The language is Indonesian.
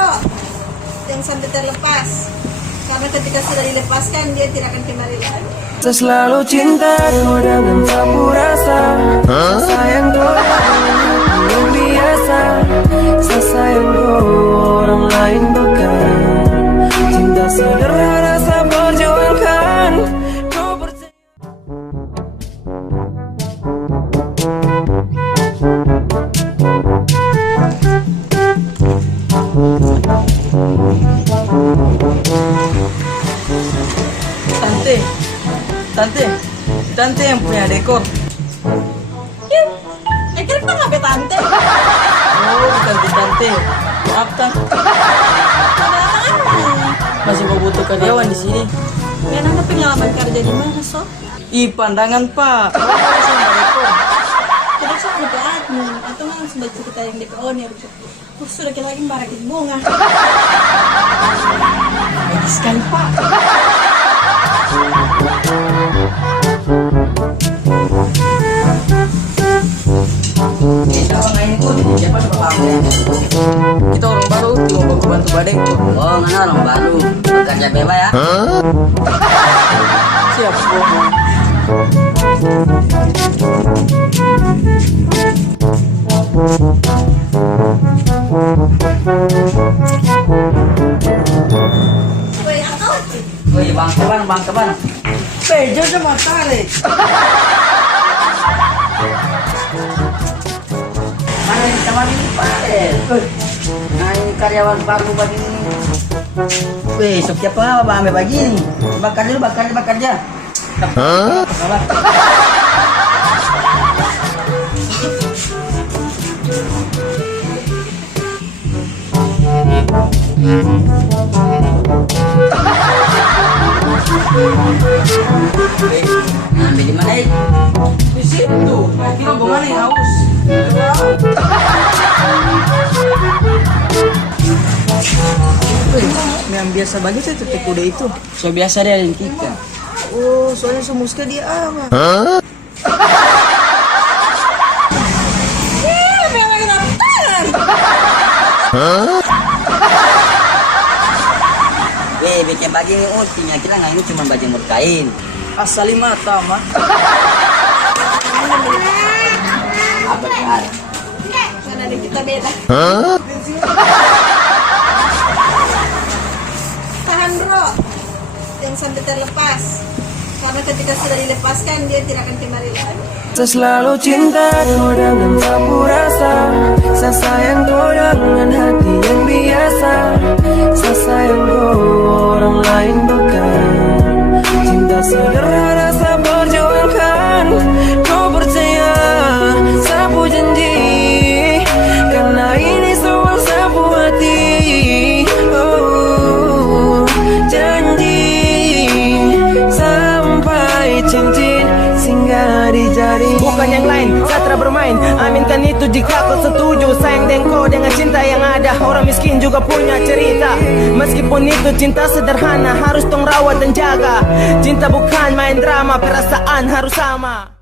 Sandro yang sampai terlepas, karena ketika sudah dilepaskan dia tidak akan kembali lagi. Saya selalu cinta kau dengan sapu rasa. Sayang kau yang biasa. Saya sayang kau orang lain bukan. Cinta sederhana saya perjuangkan. Kau percaya. Tante yang punya dekor. Kira apa ngapain tante? Oh, tante. Maaf, Tante. Masih mau butuh karyawan di sini. Ya nanda pengalaman kerja di mana so? Ih, pandangan, Pak. Masih mau dekor. Tidak usah ada admin atau nggak sebagai kita yang DP owner. Terus sudah kita lagi barakin bunga. Bagus sekali, Pak. Kita orang baru, cuma baru bantu badeng. Oh, mana orang baru bekerja bebas ya? Siap, Bro. Woi, apa? Woi, bang kapan? Pejo sama tarik. Mana yang sama ini Pak? Nah, ini karyawan baru begini. Wih, siapa apa ambil begini? Bakar dulu. Sabar. Ambil di mana? Di situ. Kira gimana yang haus? Yang biasa bagi saya tutup kuda itu. So biasa dia yang kita. Oh, soalnya semuska dia apa? Weh, bikin begini ultinya kita nggak ini cuma baju kain. Asal mata mah. Apa kan? Karena ada kita beda. Tahan bro, yang sampai terlepas, karena ketika sudah dilepaskan dia tidak akan kembali lagi. Saya selalu cinta kau dengan sapu rasa. Saya sayang kau dengan hati yang biasa. Saya sayang kau orang lain bukan. Cinta sederhana saya perjuangkan. Kau percaya sapu janji, karena ini soal sapu hati. Oh, janji sampai cincin singgah di jari. Bukan yang lain, Satra bermain. Aminkan itu jika kau setuju. Sayang dengko dengan cinta yang ada. Orang miskin juga punya cerita. Meskipun itu cinta sederhana, harus tong rawat dan jaga. Cinta bukan main drama, perasaan harus sama.